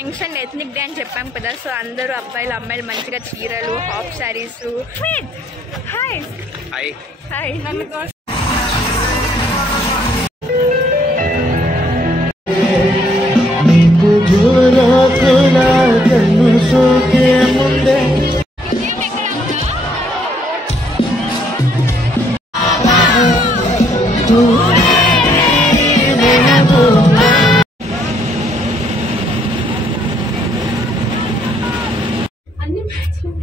Mention ethnic day అని చెప్పాం కదా, సో అందరూ అబ్బాయిలు అమ్మాయిలు మంచిగా చీరలు half saris. Hi hi hi.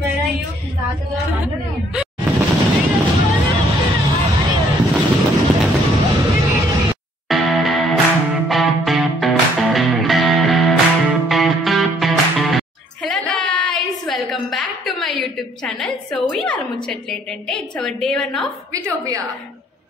Where are you? Welcome back to my YouTube channel. So ఇవాళ ముచ్చట్లు ఏంటంటే ఇట్స్ అవర్ డే 1 ఆఫ్ విటోపియా.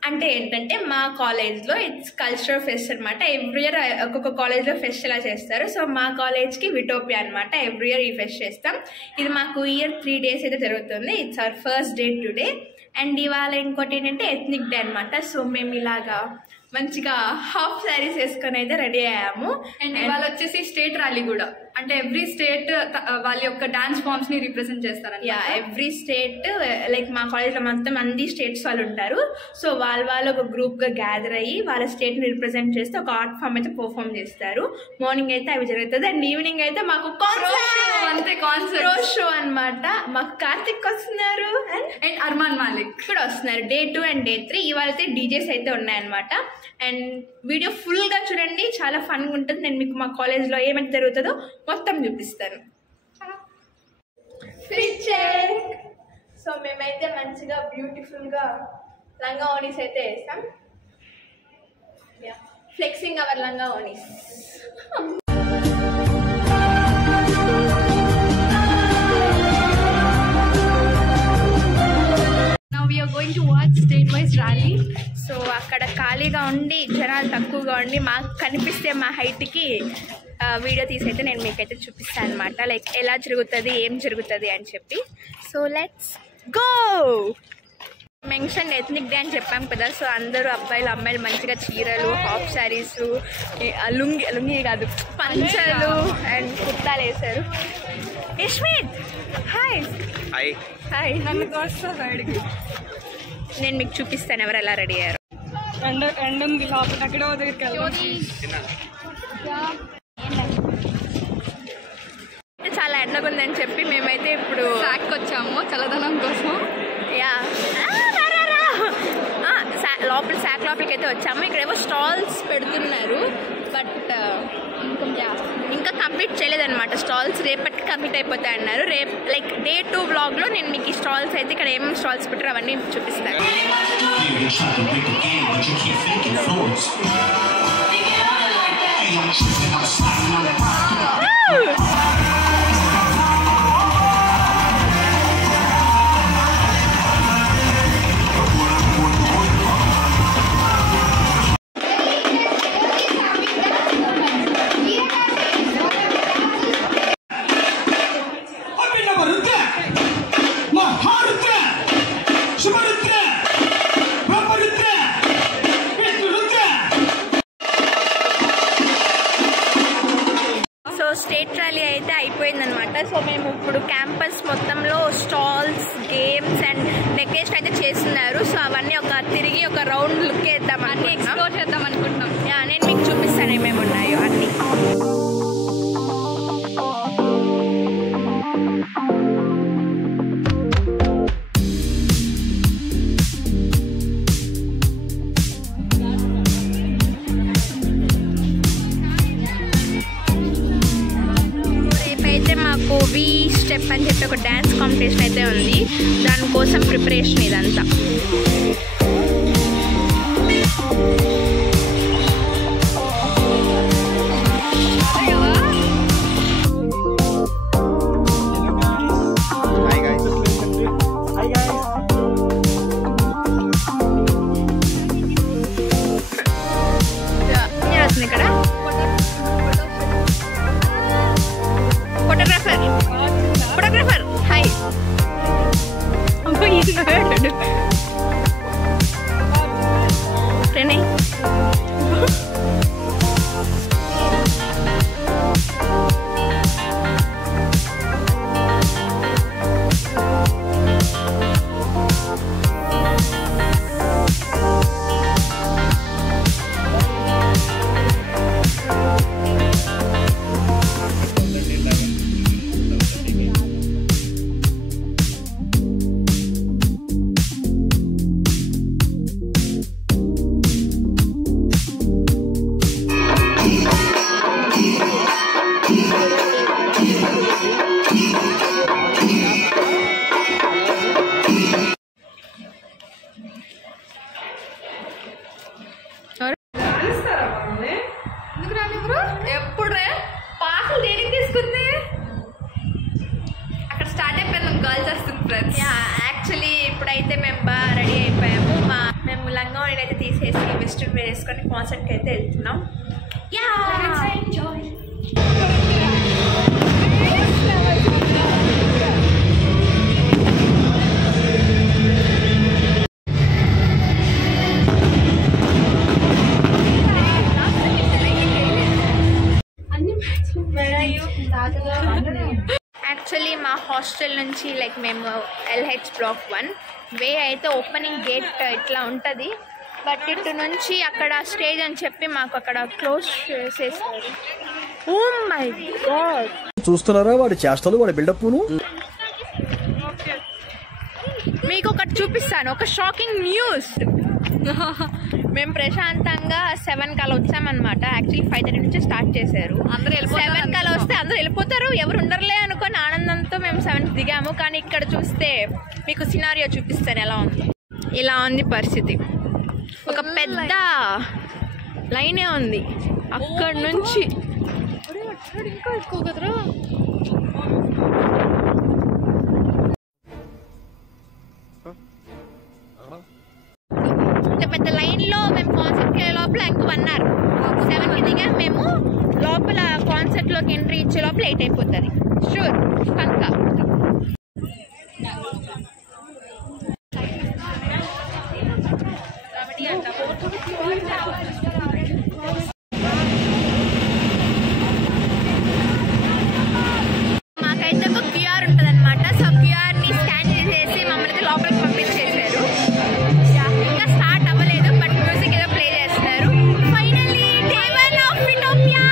అంటే ఏంటంటే మా కాలేజ్లో ఇట్స్ కల్చరల్ ఫెస్ట్ అనమాట. ఎవ్రీ ఇయర్ ఒక్కొక్క కాలేజ్లో ఫెస్ట్ ఇలా చేస్తారు. సో మా కాలేజ్కి విటోపియా అనమాట. ఎవ్రీ ఇయర్ ఈ ఫెస్ట్ చేస్తాం. ఇది మాకు ఇయర్ 3 days అయితే జరుగుతుంది. It's our first day today. And ఇవాళ ఇంకోటి ఏంటంటే ఎథ్నిక్ డే అనమాట. సో మేము ఇలాగా మంచిగా హాఫ్ శారీస్ వేసుకొని అయితే రెడీ అయ్యాము. అండ్ ఇవాళ వచ్చేసి స్టేట్ ర్యాలీ కూడా, అంటే ఎవ్రీ స్టేట్ వాళ్ళ యొక్క డాన్స్ ఫామ్స్ ని రిప్రజెంట్ చేస్తారు. ఎవ్రీ స్టేట్ లైక్ మా కాలేజ్లో మొత్తం అన్ని స్టేట్స్ వాళ్ళు ఉంటారు. సో వాళ్ళు ఒక గ్రూప్ గా గ్యాదర్ అయ్యి వాళ్ళ స్టేట్ ని రిప్రజెంట్ చేస్తే ఒక ఆర్ట్ ఫామ్ అయితే పర్ఫామ్ చేస్తారు. మార్నింగ్ అయితే అవి జరుగుతుంది. అండ్ ఈవినింగ్ అయితే మాకు కాన్సర్ట్ షో అనమాట. మాకు కార్తిక్ వస్తున్నారు అండ్ అర్మాన్ మాలిక్ కూడా వస్తున్నారు. డే 2 అండ్ డే 3 ఇవాళ అయితే డీజేస్ అయితే ఉన్నాయన్నమాట. అండ్ వీడియో ఫుల్ గా చూడండి, చాలా ఫన్ గా ఉంటుంది. నేను మీకు మా కాలేజ్ లో ఏమైతే జరుగుతుందో మొత్తం చూపిస్తాను. సో మేమైతే మంచిగా బ్యూటిఫుల్ గా లంగా ఓనీస్ అయితే వేస్తాం. ఫ్లెక్సింగ్ అవర్ లంగా ఓనీస్. We are going to watch state wise rally. So అక్కడ ఖాళీగా ఉండి జనాలు తక్కువగా ఉండి మాకు కనిపిస్తే మా హైట్కి వీడియో తీసైతే నేను మీకైతే చూపిస్తాను అనమాట. లైక్ ఎలా జరుగుతుంది ఏం జరుగుతుంది అని చెప్పి. So let's go. Mention ethnic day అని చెప్పాం కదా, సో అందరూ అబ్బాయిలు అమ్మాయిలు మంచిగా చీరలు హాఫ్ శారీస్ లుంగి కాదు పంచలు అండ్ కుర్తాలు వేశారు. Yashmith hi hi hi. నన్ను తోస్తా సైడ్కి. నేను మీకు చూపిస్తాను ఎవరు ఎలా రెడీ అయ్యారు. ఎండ ఉంది లోపల ఎక్కడో దగ్గరికి వెళ్ళి చాలా ఎండగా ఉందని చెప్పి మేమైతే ఇప్పుడు ట్రాక్ వచ్చాము చల్లదనం కోసం. యా లోపల శాక్ లోపలికి అయితే వచ్చాము. ఇక్కడేమో స్టాల్స్ పెడుతున్నారు, బట్ ఇంకా కంప్లీట్ చేయలేదన్నమాట. స్టాల్స్ రేపటికి కంప్లీట్ అయిపోతాయి అన్నారు. రేపు లైక్ డే 2 వ్లాగ్లో నేను మీకు ఈ స్టాల్స్ అయితే ఇక్కడ ఏమేమి స్టాల్స్ పెట్టారో అవన్నీ చూపిస్తాను. స్టేట్ ర్యాలీ అయితే అయిపోయిందనమాట. సో మేము ఇప్పుడు క్యాంపస్ మొత్తంలో స్టాల్స్ గేమ్స్ అండ్ డెకరేషన్ అయితే చేస్తున్నారు. సో అవన్నీ తిరిగి ఒక రౌండ్ లుక్ వేద్దాం, అన్ని ఎక్స్ప్లోర్ చేద్దాం అనుకుంటున్నాం. నేను మీకు చూపిస్తాను ఏమేమి ఉన్నాయో అన్నీ. వి స్టెప్ అని చెప్పి ఒక డ్యాన్స్ కాంపిటీషన్ అయితే ఉంది. దానికోసం ప్రిపరేషన్ ఇదంతా. ఇక్కడ ఫోటోగ్రాఫర్ హాయ్. ప్రణయ్ తీసేసి వెస్ట్రన్ వేర్ వేసుకొని కాన్సర్ట్కి అయితే వెళ్తున్నాం. యాక్చువల్లీ మా హాస్టల్ నుంచి లైక్ మేము LH Block 1 వే అయితే ఓపెనింగ్ గేట్ ఇట్లా ఉంటుంది. బట్ ఇటు నుంచి అక్కడ స్టేజ్ అని చెప్పి మాకు అక్కడ క్లోజ్ చేసేసారు. ఓ మై గాడ్, చూస్తున్నారా వాడి చేష్టలు, వాడి బిల్డప్ను. మీకు ఒకటి చూపిస్తాను, ఒక షాకింగ్ న్యూస్. మేము ప్రశాంతంగా 7 కల్లా వచ్చామన్నమాట. యాక్చువల్లీ 5:30 నుంచి స్టార్ట్ చేశారు. 7 కల్లా వస్తే అందరూ వెళ్ళిపోతారు, ఎవరు ఉండరులే అనుకొని ఆనందంతో మేము 7 దిగాము. కానీ ఇక్కడ చూస్తే మీకు సినారియో చూపిస్తాను ఎలా ఉంది. ఇలా ఉంది పరిస్థితి. ఒక పెద్ద లైనే ఉంది అక్కడ నుంచి. ఇంకా ఎక్కువ కదరా. పెద్ద లైన్ లో మేము కాన్సర్ట్ కి లోపల ఇంకో 1 hour 7కి దిగా మేము లోపల కాన్సర్ట్ లోకి ఎంట్రీ ఇచ్చే లోపల 8 అయిపోతుంది. షూర్ పక్కా. మాకైతే ఒక QR ఉంటుంది అనమాట. సో QR ని స్కాన్ చేసేసి మమ్మల్ని లోపలికి పంపించేశారు. ఇంకా స్టార్ట్ అవ్వలేదు, బట్ మ్యూజిక్ ఏదో ప్లే చేస్తున్నారు. Finally day 1 of Vitopia.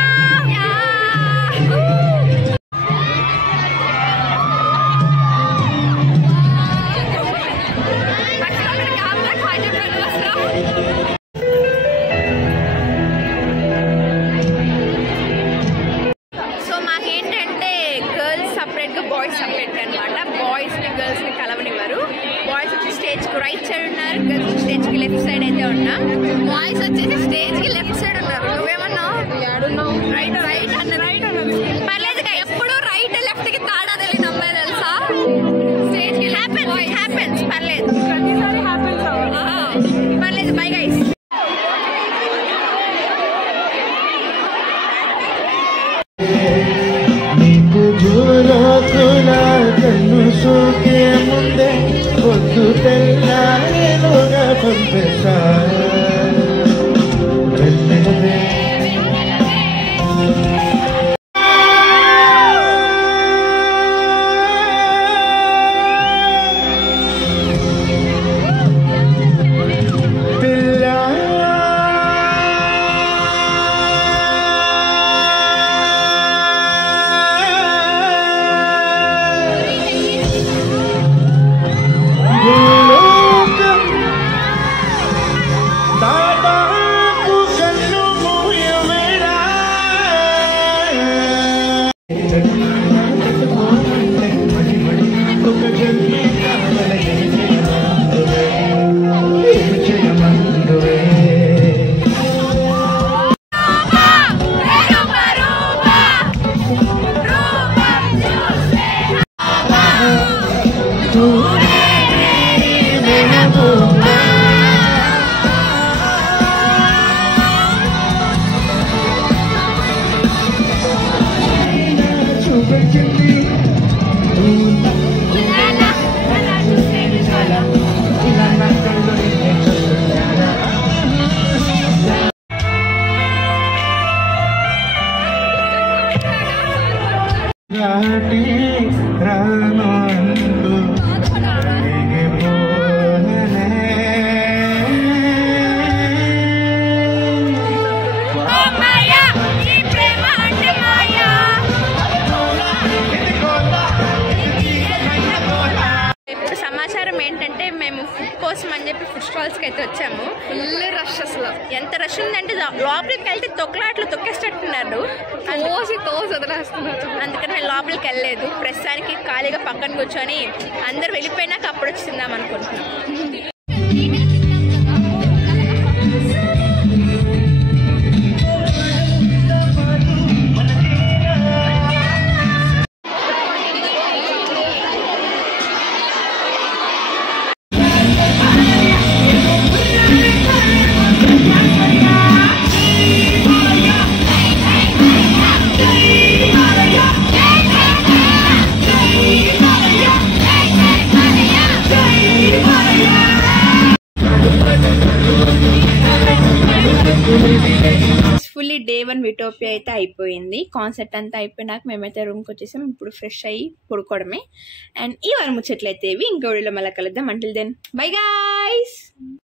So మాకేంటంటే గర్ల్స్ సపరేట్గా బాయ్స్ సపరేట్గా అనమాట. బాయ్స్ని గర్ల్స్ని కలవనివ్వరు. బాయ్స్ వచ్చి స్టేజ్కి రైట్ సైడ్ ఉన్నారు, గర్ల్స్ స్టేజ్కి లెఫ్ట్ సైడ్ అయితే ఉన్నాం. బాయ్స్ వచ్చేసి స్టేజ్కి లెఫ్ట్ సైడ్ ఉన్నారు. నువ్వేమన్నావు? రైట్ రైట్ అన్న రైట్ అన్నది పర్లేదుగా. ఎప్పుడు రైట్ లెఫ్ట్కి తాడా తెలియదు అమ్మాయి తెలుసా. స్టేజ్కి హ్యాపెన్స్ పర్లేదు, ప్రతిసారి హ్యాపెన్స్ పర్లేదు. Bye guys. కన్ను సోకే ముందే పొద్దు తెల్లారేలోగా పంపేశా. సమాచారం ఏంటంటే మేము ఫుడ్ కోసం అని చెప్పి ఫుడ్ స్టాల్స్కి అయితే వచ్చాము. ఫుల్ రష్, అసలు ఎంత రష్ ఉందంటే లోపలికి వెళ్తే తొక్కలాట్లు తొక్కేసేటట్టున్నారు, వదిలేస్తున్నారు. అందుకని మేము లోపలికి వెళ్ళలేదు. ప్రస్తుతానికి ఖాళీగా పక్కన కూర్చొని అందరు వెళ్ళిపోయినాక అప్పుడు వచ్చి తిందాం అనుకుంటున్నాం. Day 1 విటోపియా అయితే అయిపోయింది. కాన్సెప్ట్ అంతా అయిపోయినాక మేమైతే రూమ్కి వచ్చేసాం. ఇప్పుడు ఫ్రెష్ అయ్యి పడుకోవడమే. అండ్ ఈ వారం ముచ్చట్లయితే ఇంకో వీడియోలో మళ్ళీ కలుద్దాం. Until then bye guys.